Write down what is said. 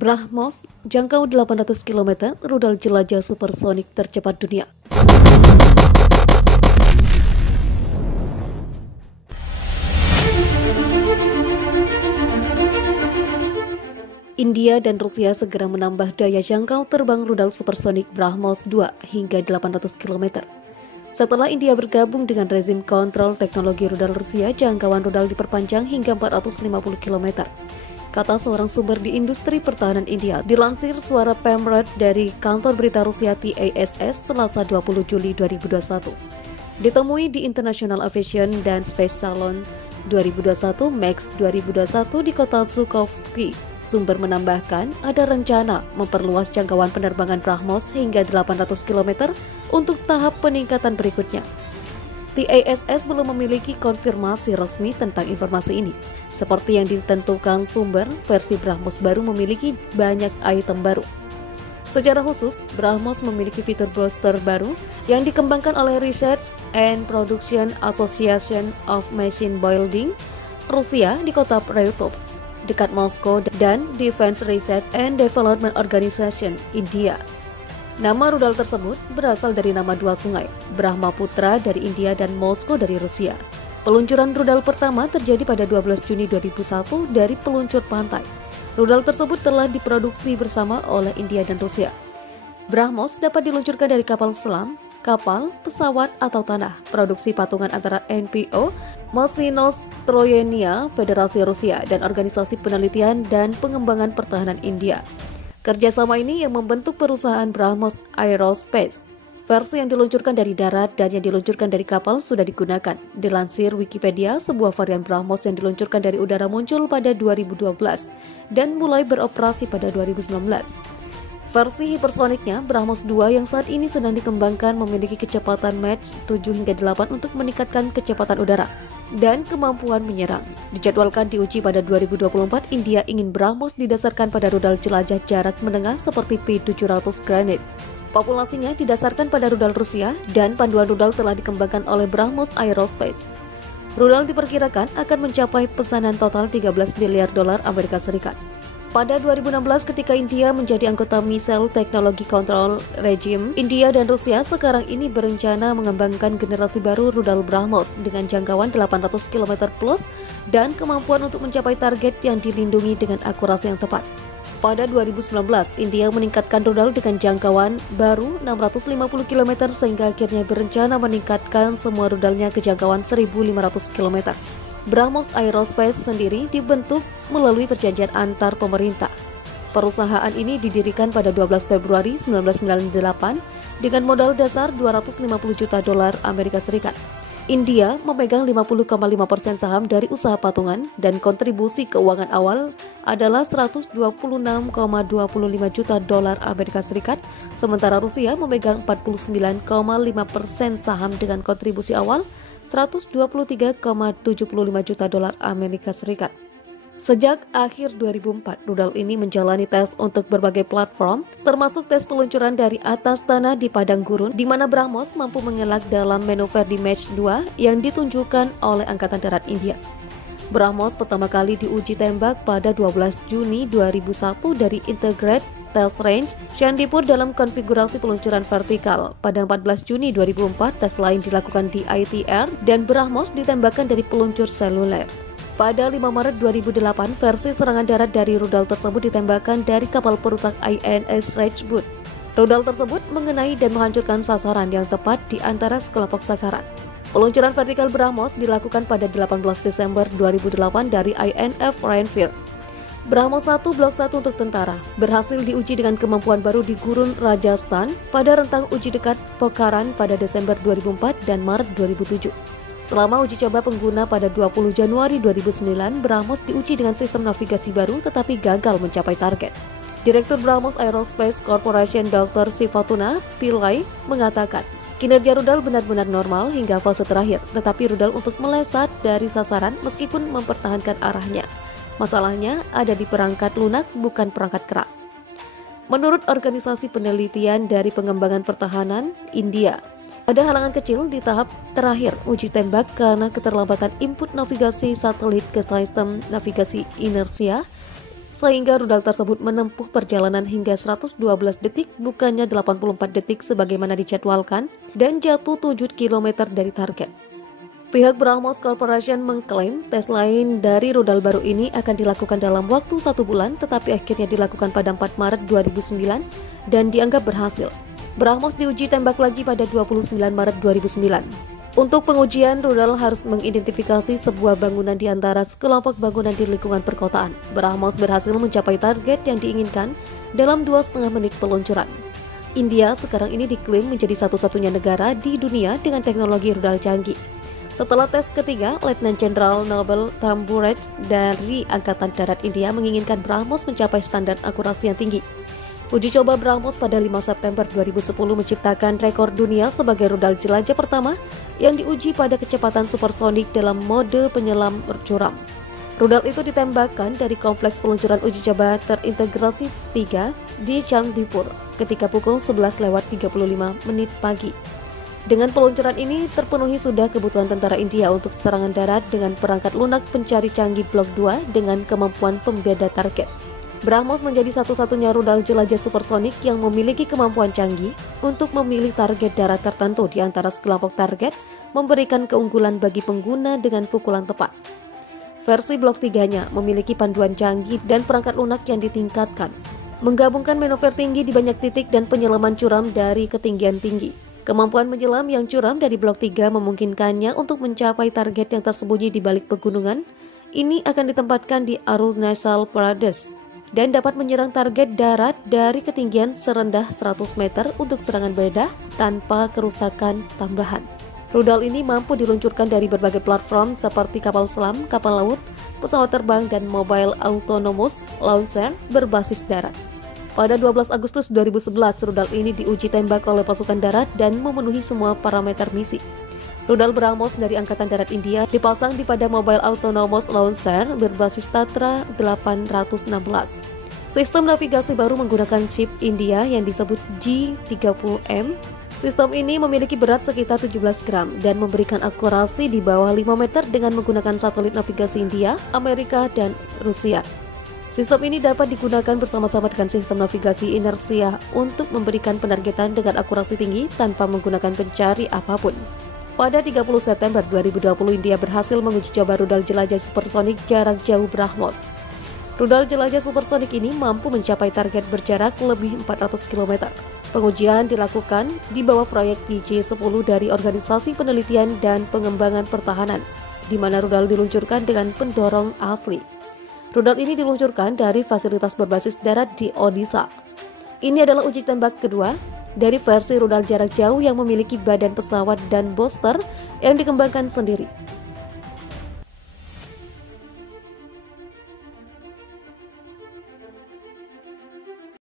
BrahMos jangkau 800 km, rudal jelajah supersonik tercepat dunia. India dan Rusia segera menambah daya jangkau terbang rudal supersonik BrahMos 2 hingga 800 km. Setelah India bergabung dengan rezim kontrol teknologi rudal Rusia, jangkauan rudal diperpanjang hingga 450 km. Kata seorang sumber di industri pertahanan India, dilansir Suara Pemret dari kantor berita Rusia TASS Selasa 20 Juli 2021. Ditemui di International Aviation dan Space Salon 2021 MAX 2021 di kota Zhukovsky, sumber menambahkan ada rencana memperluas jangkauan penerbangan BrahMos hingga 800 km untuk tahap peningkatan berikutnya. TASS belum memiliki konfirmasi resmi tentang informasi ini. Seperti yang ditentukan sumber, versi BrahMos baru memiliki banyak item baru. Secara khusus, BrahMos memiliki fitur booster baru yang dikembangkan oleh Research and Production Association of Machine Building Rusia di kota Praetov, dekat Moskow, dan Defense Research and Development Organization India. Nama rudal tersebut berasal dari nama dua sungai, Brahmaputra dari India dan Moskow dari Rusia. Peluncuran rudal pertama terjadi pada 12 Juni 2001 dari peluncur pantai. Rudal tersebut telah diproduksi bersama oleh India dan Rusia. BrahMos dapat diluncurkan dari kapal selam, kapal, pesawat, atau tanah. Produksi patungan antara NPO, Mashinostroyenia Federasi Rusia, dan Organisasi Penelitian dan Pengembangan Pertahanan India. Kerjasama ini yang membentuk perusahaan BrahMos Aerospace. Versi yang diluncurkan dari darat dan yang diluncurkan dari kapal sudah digunakan. Dilansir Wikipedia, sebuah varian BrahMos yang diluncurkan dari udara muncul pada 2012 dan mulai beroperasi pada 2019. Versi hipersoniknya, BrahMos 2 yang saat ini sedang dikembangkan memiliki kecepatan Mach 7 hingga 8 untuk meningkatkan kecepatan udara dan kemampuan menyerang. Dijadwalkan diuji pada 2024, India ingin BrahMos didasarkan pada rudal jelajah jarak menengah seperti P-700 Granit. Populasinya didasarkan pada rudal Rusia dan panduan rudal telah dikembangkan oleh BrahMos Aerospace. Rudal diperkirakan akan mencapai pesanan total 13 miliar dolar Amerika Serikat. Pada 2016 ketika India menjadi anggota Missile Technology Control Regime, India dan Rusia sekarang ini berencana mengembangkan generasi baru rudal BrahMos dengan jangkauan 800 km plus dan kemampuan untuk mencapai target yang dilindungi dengan akurasi yang tepat. Pada 2019, India meningkatkan rudal dengan jangkauan baru 650 km sehingga akhirnya berencana meningkatkan semua rudalnya ke jangkauan 1.500 km. BrahMos Aerospace sendiri dibentuk melalui perjanjian antar pemerintah. Perusahaan ini didirikan pada 12 Februari 1998 dengan modal dasar 250 juta dolar Amerika Serikat. India memegang 50,5% saham dari usaha patungan dan kontribusi keuangan awal adalah 126,25 juta dolar Amerika Serikat, sementara Rusia memegang 49,5% saham dengan kontribusi awal 123,75 juta dolar Amerika Serikat. Sejak akhir 2004, rudal ini menjalani tes untuk berbagai platform, termasuk tes peluncuran dari atas tanah di padang gurun, di mana BrahMos mampu mengelak dalam manuver di Mach 2 yang ditunjukkan oleh Angkatan Darat India. BrahMos pertama kali diuji tembak pada 12 Juni 2001 dari Integrated Test Range Chandipur dalam konfigurasi peluncuran vertikal. Pada 14 Juni 2004, tes lain dilakukan di ITR dan BrahMos ditembakkan dari peluncur seluler. Pada 5 Maret 2008, versi serangan darat dari rudal tersebut ditembakkan dari kapal perusak INS Rajput. Rudal tersebut mengenai dan menghancurkan sasaran yang tepat di antara sekelompok sasaran. Peluncuran vertikal BrahMos dilakukan pada 18 Desember 2008 dari INF Rainefield. BrahMos 1 Blok 1 untuk tentara berhasil diuji dengan kemampuan baru di Gurun Rajasthan pada rentang uji dekat Pokhran pada Desember 2004 dan Maret 2007. Selama uji coba pengguna pada 20 Januari 2009, BrahMos diuji dengan sistem navigasi baru tetapi gagal mencapai target. Direktur BrahMos Aerospace Corporation Dr. Sifatuna Pillai mengatakan, kinerja rudal benar-benar normal hingga fase terakhir, tetapi rudal untuk melesat dari sasaran meskipun mempertahankan arahnya. Masalahnya ada di perangkat lunak, bukan perangkat keras. Menurut Organisasi Penelitian dari Pengembangan Pertahanan India, ada halangan kecil di tahap terakhir uji tembak karena keterlambatan input navigasi satelit ke sistem navigasi inersia sehingga rudal tersebut menempuh perjalanan hingga 112 detik bukannya 84 detik sebagaimana dijadwalkan dan jatuh 7 km dari target. Pihak BrahMos Corporation mengklaim tes lain dari rudal baru ini akan dilakukan dalam waktu 1 bulan, tetapi akhirnya dilakukan pada 4 Maret 2009 dan dianggap berhasil. BrahMos diuji tembak lagi pada 29 Maret 2009. Untuk pengujian, rudal harus mengidentifikasi sebuah bangunan di antara sekelompok bangunan di lingkungan perkotaan. BrahMos berhasil mencapai target yang diinginkan dalam 2,5 menit peluncuran. India sekarang ini diklaim menjadi satu-satunya negara di dunia dengan teknologi rudal canggih. Setelah tes ketiga, Letnan Jenderal Nobel Tamburaj dari Angkatan Darat India menginginkan BrahMos mencapai standar akurasi yang tinggi. Uji coba BrahMos pada 5 September 2010 menciptakan rekor dunia sebagai rudal jelajah pertama yang diuji pada kecepatan supersonik dalam mode penyelam bercuram. Rudal itu ditembakkan dari kompleks peluncuran uji coba terintegrasi 3 di Chandipur ketika pukul 11:35 pagi. Dengan peluncuran ini terpenuhi sudah kebutuhan tentara India untuk serangan darat dengan perangkat lunak pencari canggih Blok 2 dengan kemampuan pembeda target. BrahMos menjadi satu-satunya rudal jelajah supersonik yang memiliki kemampuan canggih untuk memilih target darat tertentu di antara sekelompok target, memberikan keunggulan bagi pengguna dengan pukulan tepat. Versi Blok 3-nya memiliki panduan canggih dan perangkat lunak yang ditingkatkan, menggabungkan manuver tinggi di banyak titik dan penyelaman curam dari ketinggian tinggi. Kemampuan menyelam yang curam dari Blok 3 memungkinkannya untuk mencapai target yang tersembunyi di balik pegunungan. Ini akan ditempatkan di Arunachal Pradesh dan dapat menyerang target darat dari ketinggian serendah 100 meter untuk serangan bedah tanpa kerusakan tambahan. Rudal ini mampu diluncurkan dari berbagai platform seperti kapal selam, kapal laut, pesawat terbang, dan mobile autonomous launcher berbasis darat. Pada 12 Agustus 2011, rudal ini diuji tembak oleh pasukan darat dan memenuhi semua parameter misi. Rudal BrahMos dari Angkatan Darat India dipasang pada Mobile Autonomous Launcher berbasis Tatra 816. Sistem navigasi baru menggunakan chip India yang disebut G30M. Sistem ini memiliki berat sekitar 17 gram dan memberikan akurasi di bawah 5 meter dengan menggunakan satelit navigasi India, Amerika, dan Rusia. Sistem ini dapat digunakan bersama-sama dengan sistem navigasi inersia untuk memberikan penargetan dengan akurasi tinggi tanpa menggunakan pencari apapun. Pada 30 September 2020, India berhasil menguji coba rudal jelajah supersonik jarak jauh BrahMos. Rudal jelajah supersonik ini mampu mencapai target berjarak lebih 400 km. Pengujian dilakukan di bawah proyek PJ-10 dari Organisasi Penelitian dan Pengembangan Pertahanan, di mana rudal diluncurkan dengan pendorong asli. Rudal ini diluncurkan dari fasilitas berbasis darat di Odisha. Ini adalah uji tembak kedua dari versi rudal jarak jauh yang memiliki badan pesawat dan booster yang dikembangkan sendiri.